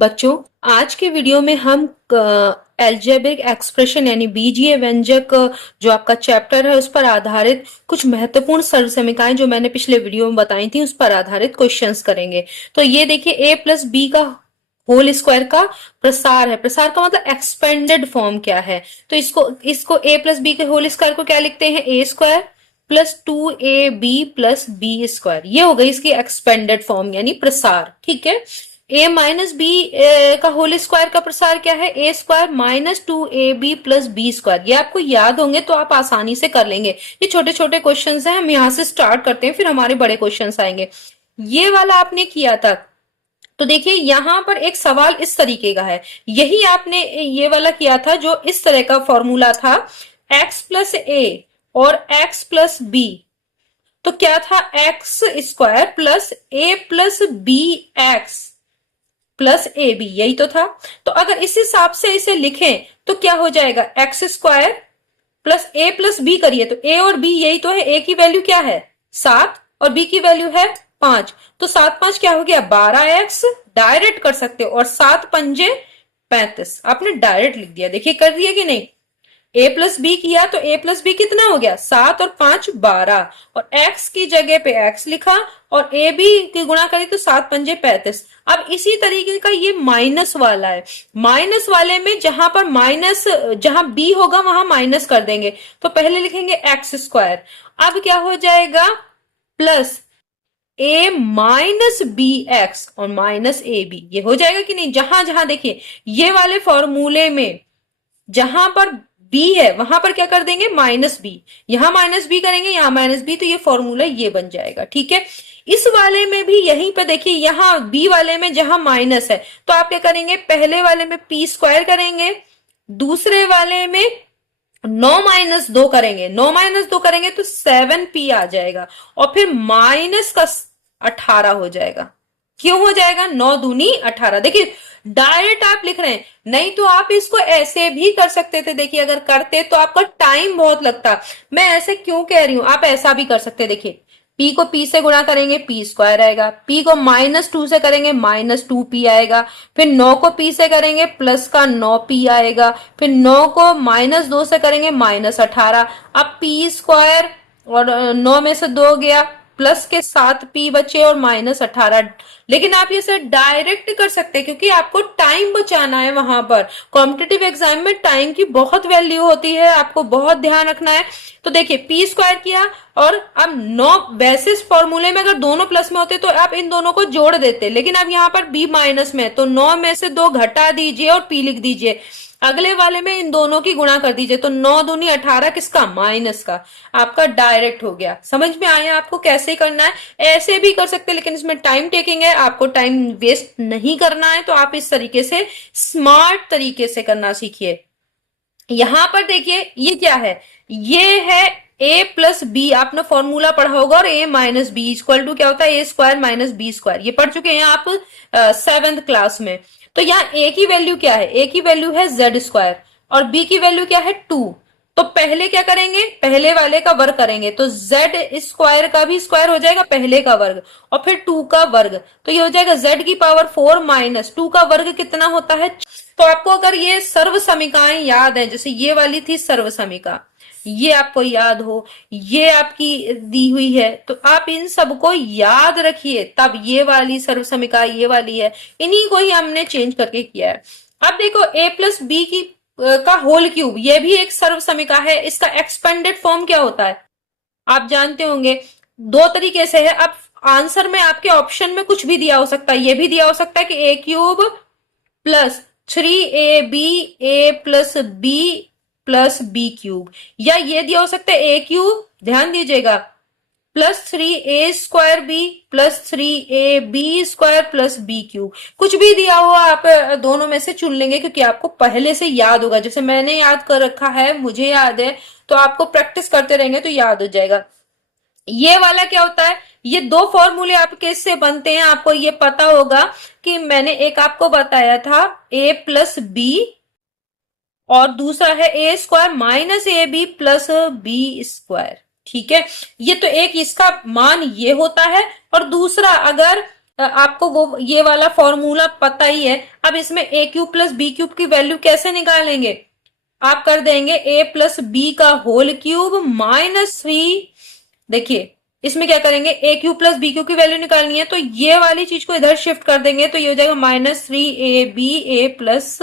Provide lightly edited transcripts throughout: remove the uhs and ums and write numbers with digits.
बच्चों, आज के वीडियो में हम एल्जेब्रिक एक्सप्रेशन यानी बीजीय व्यंजक जो आपका चैप्टर है उस पर आधारित कुछ महत्वपूर्ण सर्वसमीकाएं जो मैंने पिछले वीडियो में बताई थी उस पर आधारित क्वेश्चंस करेंगे। तो ये देखिए ए प्लस बी का होल स्क्वायर का प्रसार है। प्रसार का मतलब एक्सपेंडेड फॉर्म क्या है, तो इसको ए प्लस बी के होल स्क्वायर को क्या लिखते हैं, A square plus 2ab plus B square. ये हो गई इसकी एक्सपेंडेड फॉर्म यानी प्रसार। ठीक है, ए माइनस बी का होल स्क्वायर का प्रसार क्या है, A square minus 2ab plus B square. ये आपको याद होंगे तो आप आसानी से कर लेंगे। ये छोटे छोटे क्वेश्चंस हैं, हम यहाँ से स्टार्ट करते हैं फिर हमारे बड़े क्वेश्चंस आएंगे। ये वाला आपने किया था, तो देखिए यहां पर एक सवाल इस तरीके का है, यही आपने ये वाला किया था जो इस तरह का फॉर्मूला था, x प्लस ए और x प्लस बी। तो क्या था, X square plus A plus B X plus A B, यही तो था। तो अगर इस हिसाब से इसे लिखें तो क्या हो जाएगा, x square plus A plus B करिए तो ए और बी यही तो है। ए की वैल्यू क्या है 7 और बी की वैल्यू है 5, तो 7 5 क्या हो गया 12x। डायरेक्ट कर सकते हो, और 7 पंजे 35 आपने डायरेक्ट लिख दिया। देखिए कर दिया कि नहीं, ए प्लस बी किया तो ए प्लस बी कितना हो गया 7 और 5 12, और x की जगह पे x लिखा और ए बी की गुणा करी तो 7 पंजे 35। अब इसी तरीके का ये माइनस वाला है, माइनस वाले में जहां पर माइनस जहां b होगा वहां माइनस कर देंगे, तो पहले लिखेंगे एक्स स्क्वायर। अब क्या हो जाएगा प्लस ए माइनस बी एक्स और माइनस ए बी, ये हो जाएगा कि नहीं। जहां जहां देखिए ये वाले फॉर्मूले में जहां पर b है वहां पर क्या कर देंगे माइनस बी, यहां माइनस बी करेंगे यहां माइनस बी, तो ये फॉर्मूला ये बन जाएगा। ठीक है, इस वाले में भी यहीं पे देखिए यहां b वाले में जहां माइनस है तो आप क्या करेंगे, पहले वाले में p स्क्वायर करेंगे, दूसरे वाले में 9 - 2 करेंगे, 9 - 2 करेंगे तो 7p आ जाएगा, और फिर माइनस का 18 हो जाएगा। क्यों हो जाएगा, 9 दूनी 18। देखिए डायरेक्ट आप लिख रहे हैं, नहीं तो आप इसको ऐसे भी कर सकते थे। देखिए अगर करते तो आपका टाइम बहुत लगता, मैं ऐसे क्यों कह रही हूं, आप ऐसा भी कर सकते। देखिए p को p से गुणा करेंगे p स्क्वायर आएगा, p को -2 से करेंगे -2p आएगा, फिर 9 को p से करेंगे प्लस का 9p आएगा, फिर 9 को -2 से करेंगे -18। अब p स्क्वायर और 9 में से 2 गया, प्लस के 7p बचे और -18। लेकिन आप ये सर डायरेक्ट कर सकते हैं क्योंकि आपको टाइम बचाना है। वहां पर कॉम्पिटिटिव एग्जाम में टाइम की बहुत वैल्यू होती है, आपको बहुत ध्यान रखना है। तो देखिए p स्क्वायर किया, और अब 9 वैसे इस फॉर्मूले में अगर दोनों प्लस में होते तो आप इन दोनों को जोड़ देते, लेकिन अब यहाँ पर b माइनस में है तो 9 में से 2 घटा दीजिए और p लिख दीजिए। अगले वाले में इन दोनों की गुणा कर दीजिए, तो 9 दूनी 18 किसका, माइनस का। आपका डायरेक्ट हो गया। समझ में आया आपको कैसे करना है, ऐसे भी कर सकते हैं लेकिन इसमें टाइम टेकिंग है, आपको टाइम वेस्ट नहीं करना है, तो आप इस तरीके से स्मार्ट तरीके से करना सीखिए। यहां पर देखिए ये क्या है, ये है a प्लस बी, आपने फॉर्मूला पढ़ा होगा, और a minus B equal to क्या होता है, a square minus B square. ये पढ़ चुके हैं आप 7th क्लास में। तो यहाँ a की वैल्यू क्या है, a की वैल्यू है z स्क्वायर और b की वैल्यू क्या है 2। तो पहले क्या करेंगे, पहले वाले का वर्ग करेंगे, तो z स्क्वायर का भी स्क्वायर हो जाएगा पहले का वर्ग, और फिर 2 का वर्ग, तो ये हो जाएगा z की पावर 4 माइनस 2 का वर्ग कितना होता है। तो आपको अगर ये सर्व समीकाएं याद है, जैसे ये वाली थी सर्व समीका, ये आपको याद हो, ये आपकी दी हुई है, तो आप इन सबको याद रखिए, तब ये वाली सर्व समीका ये वाली है, इन्हीं को ही हमने चेंज करके किया है। अब देखो a प्लस बी की का होल क्यूब, ये भी एक सर्व समीका है। इसका एक्सपेंडेड फॉर्म क्या होता है आप जानते होंगे, दो तरीके से है। अब आंसर में आपके ऑप्शन में कुछ भी दिया हो सकता है, ये भी दिया हो सकता है कि a cube plus 3ab a plus B plus B cube, या ये दिया हो सकता है ए क्यूब, ध्यान दीजिएगा, plus 3a square B plus 3ab square plus B cube. कुछ भी दिया हुआ आप दोनों में से चुन लेंगे, क्योंकि आपको पहले से याद होगा, जैसे मैंने याद कर रखा है, मुझे याद है, तो आपको प्रैक्टिस करते रहेंगे तो याद हो जाएगा। ये वाला क्या होता है, ये दो फॉर्मूले आपके इससे बनते हैं, आपको ये पता होगा कि मैंने एक आपको बताया था a प्लस बी, और दूसरा है A square minus A B plus B square. ठीक है, ये तो एक इसका मान ये होता है, और दूसरा अगर आपको वो ये वाला फॉर्मूला पता ही है। अब इसमें ए क्यूब प्लस बी क्यूब की वैल्यू कैसे निकालेंगे? आप कर देंगे ए प्लस बी का होल क्यूब -3। देखिए इसमें क्या करेंगे, ए क्यूब प्लस बी क्यूब की वैल्यू निकालनी है, तो ये वाली चीज को इधर शिफ्ट कर देंगे, तो ये हो जाएगा -3ab ए प्लस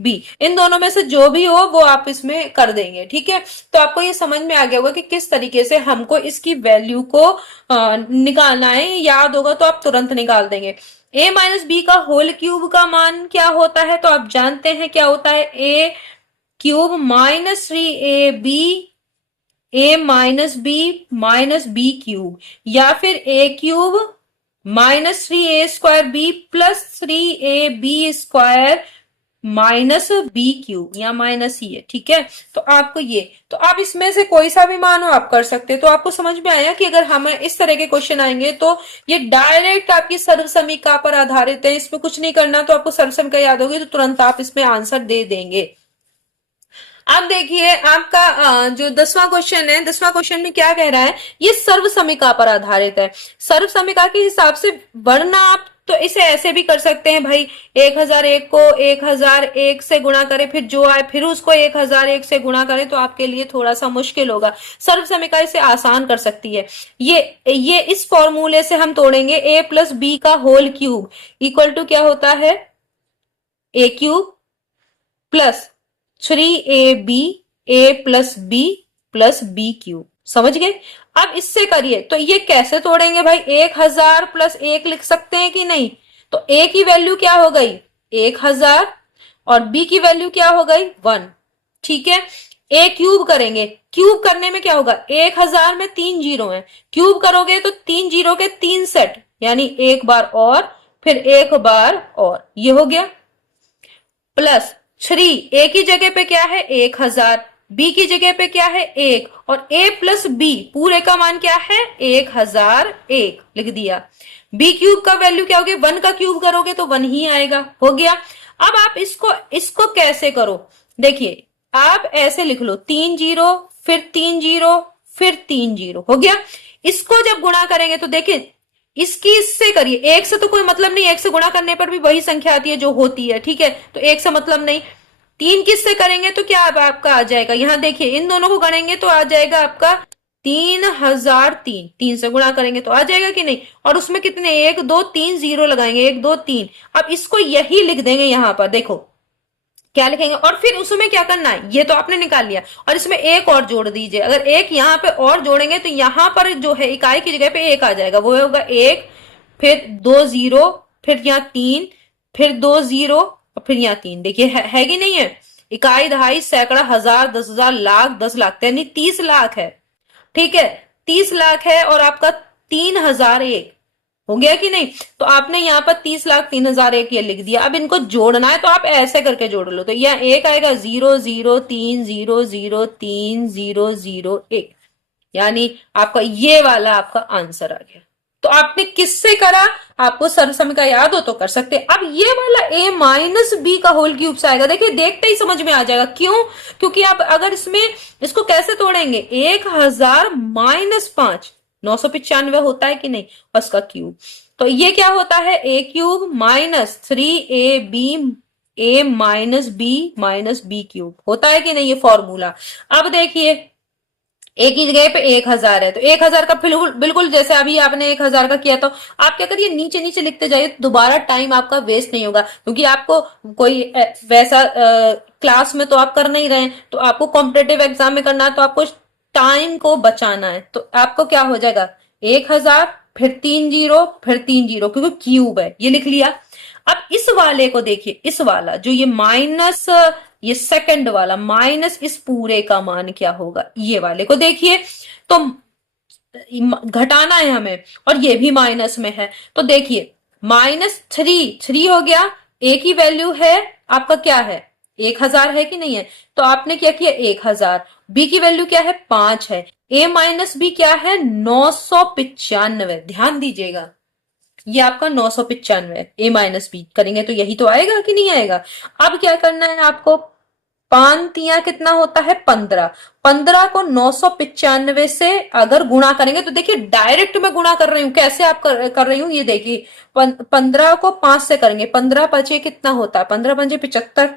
बी। इन दोनों में से जो भी हो वो आप इसमें कर देंगे। ठीक है, तो आपको ये समझ में आ गया होगा कि किस तरीके से हमको इसकी वैल्यू को निकालना है। याद होगा तो आप तुरंत निकाल देंगे। ए माइनस बी का होल क्यूब का मान क्या होता है, तो आप जानते हैं क्या होता है, A cube -3ab minus B cube, या फिर A cube -3a² B plus 3ab² minus B cube, या माइनस ही है। ठीक है, तो आपको ये, तो आप इसमें से कोई सा भी मान हो आप कर सकते हैं। तो आपको समझ में आया कि अगर हमें इस तरह के क्वेश्चन आएंगे तो ये डायरेक्ट आपकी सर्वसमीका पर आधारित है, इसमें कुछ नहीं करना। तो आपको सर्वसमीका याद होगी तो तुरंत आप इसमें आंसर दे देंगे। अब देखिए आपका जो 10वां क्वेश्चन है, 10वां क्वेश्चन में क्या कह रहा है, ये सर्व समीका पर आधारित है। सर्व समीका के हिसाब से वरना आप तो इसे ऐसे भी कर सकते हैं भाई, 1001 को 1001 से गुणा करें, फिर जो आए फिर उसको 1001 से गुणा करें, तो आपके लिए थोड़ा सा मुश्किल होगा। सर्व समीका इसे आसान कर सकती है। ये इस फॉर्मूले से हम तोड़ेंगे, ए प्लस बी का होल क्यूब इक्वल टू क्या होता है, A cube plus 3ab A plus B cube. समझ गए? अब इससे करिए, तो ये कैसे तोड़ेंगे भाई, 1000 प्लस 1 लिख सकते हैं कि नहीं? तो ए की वैल्यू क्या हो गई 1000 और बी की वैल्यू क्या हो गई 1। ठीक है, ए क्यूब करेंगे, क्यूब करने में क्या होगा, 1000 में 3 जीरो है, क्यूब करोगे तो 3 जीरो के 3 सेट, यानी एक बार और फिर एक बार और, ये हो गया। प्लस 3, ए की जगह पे क्या है 1000, बी की जगह पे क्या है 1, और ए प्लस बी पूरे का मान क्या है 1001 लिख दिया। बी क्यूब का वैल्यू क्या हो गया, 1 का क्यूब करोगे तो 1 ही आएगा, हो गया। अब आप इसको कैसे करो, देखिए आप ऐसे लिख लो, 3 जीरो फिर 3 जीरो फिर 3 जीरो, हो गया। इसको जब गुणा करेंगे तो देखिए इसकी इससे करिए, एक से तो कोई मतलब नहीं, एक से गुणा करने पर भी वही संख्या आती है जो होती है। ठीक है, तो एक से मतलब नहीं। 3 किससे करेंगे तो क्या अब आपका आ जाएगा, यहां देखिए इन दोनों को गणेंगे तो आ जाएगा आपका 3003, 3 से गुणा करेंगे तो आ जाएगा कि नहीं, और उसमें कितने 1 2 3 जीरो लगाएंगे, 1 2 3। अब इसको यही लिख देंगे यहां पर, देखो क्या लिखेंगे, और फिर उसमें क्या करना है, ये तो आपने निकाल लिया, और इसमें एक और जोड़ दीजिए। अगर एक यहाँ पे और जोड़ेंगे तो यहाँ पर जो है इकाई की जगह पे एक आ जाएगा, वो होगा 1, फिर 2 जीरो, फिर यहाँ 3, फिर 2 जीरो, और फिर यहाँ 3। देखिए है कि नहीं है, इकाई दहाई सैकड़ा हजार 10,000 लाख 10 लाख, यानी 30 लाख है। ठीक है, 30 लाख है और आपका 3001 हो गया कि नहीं। तो आपने यहाँ पर 30,03,001 ये लिख दिया। अब इनको जोड़ना है तो आप ऐसे करके जोड़ लो, तो यह एक आएगा 003,003,001, यानी आपका ये वाला आपका आंसर आ गया। तो आपने किससे करा, आपको सर्वसमीका याद हो तो कर सकते। अब ये वाला a माइनस बी का होल क्यूब से आएगा, देखिए देखते ही समझ में आ जाएगा, क्यों, क्योंकि आप अगर इसमें इसको कैसे तोड़ेंगे, 1000 माइनस 5 995 होता है कि नहीं, उसका क्यूब। तो ये क्या होता है, A cube minus 3ab A minus B cube होता है कि नहीं, ये फॉर्मूला। अब देखिए एक की जगह पे 1000 है, तो 1000 का बिल्कुल जैसे अभी आपने 1000 का किया, तो आप क्या करिए नीचे नीचे लिखते जाइए, तो दोबारा टाइम आपका वेस्ट नहीं होगा, क्योंकि आपको कोई वैसा क्लास में तो आप कर नहीं रहे हैं, तो आपको कॉम्पिटेटिव एग्जाम में करना है, तो आपको टाइम को बचाना है। तो आपको क्या हो जाएगा 1000 फिर 3 जीरो फिर 3 जीरो, क्योंकि क्यूब है, ये लिख लिया। अब इस वाले को देखिए, इस वाला जो ये माइनस, ये सेकंड वाला माइनस इस पूरे का मान क्या होगा, ये वाले को देखिए, तो घटाना है हमें, और ये भी माइनस में है, तो देखिए -3 हो गया। ए की वैल्यू है आपका क्या है 1000 है कि नहीं है, तो आपने क्या किया 1000। बी की वैल्यू क्या है 5 है, ए माइनस बी क्या है 995, ध्यान दीजिएगा ये आपका 995 ए माइनस बी करेंगे तो यही तो आएगा कि नहीं आएगा। अब क्या करना है आपको, 5 तिया कितना होता है 15। 15 को 995 से अगर गुणा करेंगे तो देखिए डायरेक्ट मैं गुणा कर रही हूँ, कैसे आप कर रही हूँ ये देखिए। 15 को 5 से करेंगे, 15 पचे कितना होता है, 15 पंजे 75।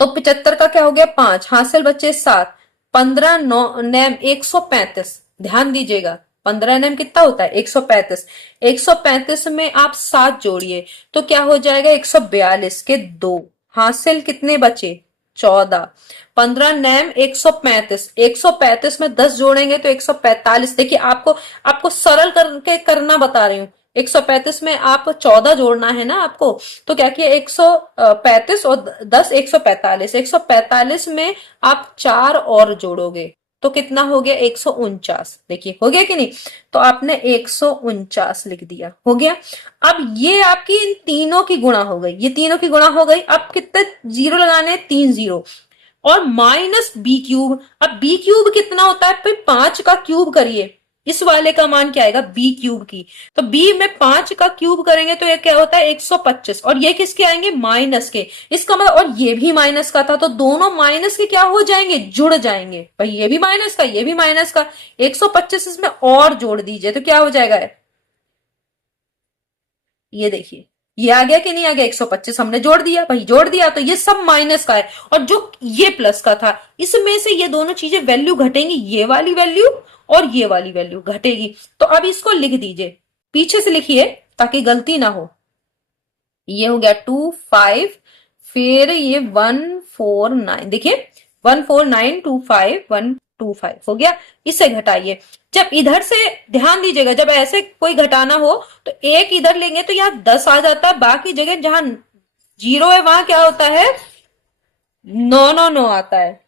तो 75 का क्या हो गया 5, हासिल बच्चे 7। 15 नौ नैम 135, ध्यान दीजिएगा 15 नैम कितना होता है 135। 135 में आप 7 जोड़िए तो क्या हो जाएगा 142 के 2, हासिल कितने बचे 14। 15 नैम 135, 135 में 10 जोड़ेंगे तो 145। देखिए आपको आपको सरल करके करना बता रही हूँ। 135 में आप 14 जोड़ना है ना आपको, तो क्या किया 135 और 10 145। 145 में आप 4 और जोड़ोगे तो कितना हो गया 149। देखिए हो गया कि नहीं, तो आपने 149 लिख दिया, हो गया। अब ये आपकी इन तीनों की गुणा हो गई, ये तीनों की गुणा हो गई। अब कितने जीरो लगाने, 3 जीरो, और माइनस बी क्यूब। अब बी क्यूब कितना होता है भाई, 5 का क्यूब करिए, इस वाले का मान क्या आएगा बी क्यूब की। तो बी में 5 का क्यूब करेंगे तो ये क्या होता है 125, और ये किसके आएंगे माइनस के। इसका मतलब, और ये भी माइनस का था तो दोनों माइनस के क्या हो जाएंगे, जुड़ जाएंगे। भाई ये भी माइनस का, ये भी माइनस का, 125 इसमें और जोड़ दीजिए तो क्या हो जाएगा, ये देखिए ये आ गया कि नहीं आ गया, 125 हमने जोड़ दिया, भाई जोड़ दिया तो ये सब माइनस का है, और जो ये प्लस का था इसमें से ये दोनों चीजें वैल्यू घटेंगी, ये वाली वैल्यू और ये वाली वैल्यू घटेगी। तो अब इसको लिख दीजिए, पीछे से लिखिए ताकि गलती ना हो। ये हो गया 2 5, फिर ये 149, देखिए 14925 125 हो गया। इसे घटाइए, जब इधर से ध्यान दीजिएगा, जब ऐसे कोई घटाना हो तो एक इधर लेंगे तो यहाँ 10 आ जाता है, बाकी जगह जहां जीरो है वहां क्या होता है 9 आता है।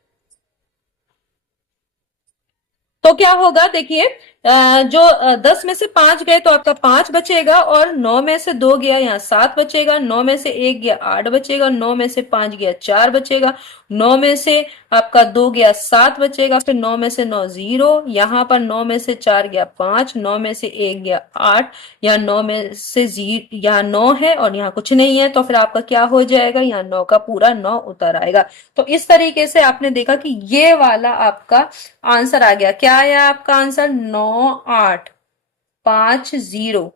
तो क्या होगा देखिए, जो 10 में से 5 गए तो आपका 5 बचेगा, और 9 में से 2 गया यहाँ 7 बचेगा, 9 में से 1 गया 8 बचेगा, 9 में से 5 गया 4 बचेगा, 9 में से आपका 2 गया 7 बचेगा, फिर 9 में से 9 0, यहाँ पर 9 में से 4 गया 5, 9 में से 1 गया 8, यहाँ 9 में से जीरो, यहाँ 9 है और यहाँ कुछ नहीं है, तो फिर आपका क्या हो जाएगा, यहाँ 9 का पूरा 9 उतर आएगा। तो इस तरीके से आपने देखा कि ये वाला आपका आंसर आ गया। क्या आया आपका आंसर 9850,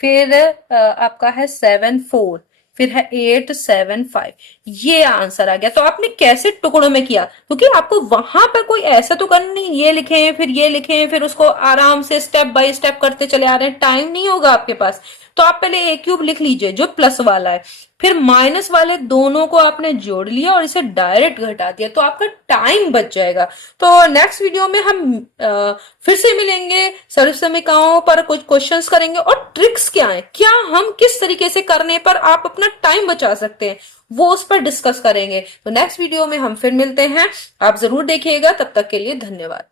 फिर आपका है 74, फिर है 875, ये आंसर आ गया। तो आपने कैसे टुकड़ों में किया, क्योंकि आपको वहां पर कोई ऐसा तो करना नहीं, ये लिखे फिर ये लिखे फिर उसको आराम से स्टेप बाय स्टेप करते चले आ रहे हैं, टाइम नहीं होगा आपके पास। तो आप पहले ए क्यूब लिख लीजिए जो प्लस वाला है, फिर माइनस वाले दोनों को आपने जोड़ लिया और इसे डायरेक्ट घटा दिया, तो आपका टाइम बच जाएगा। तो नेक्स्ट वीडियो में हम फिर से मिलेंगे, सर्व समीकरणों पर कुछ क्वेश्चंस करेंगे और ट्रिक्स क्या है, क्या हम किस तरीके से करने पर आप अपना टाइम बचा सकते हैं, वो उस पर डिस्कस करेंगे। तो नेक्स्ट वीडियो में हम फिर मिलते हैं, आप जरूर देखिएगा, तब तक के लिए धन्यवाद।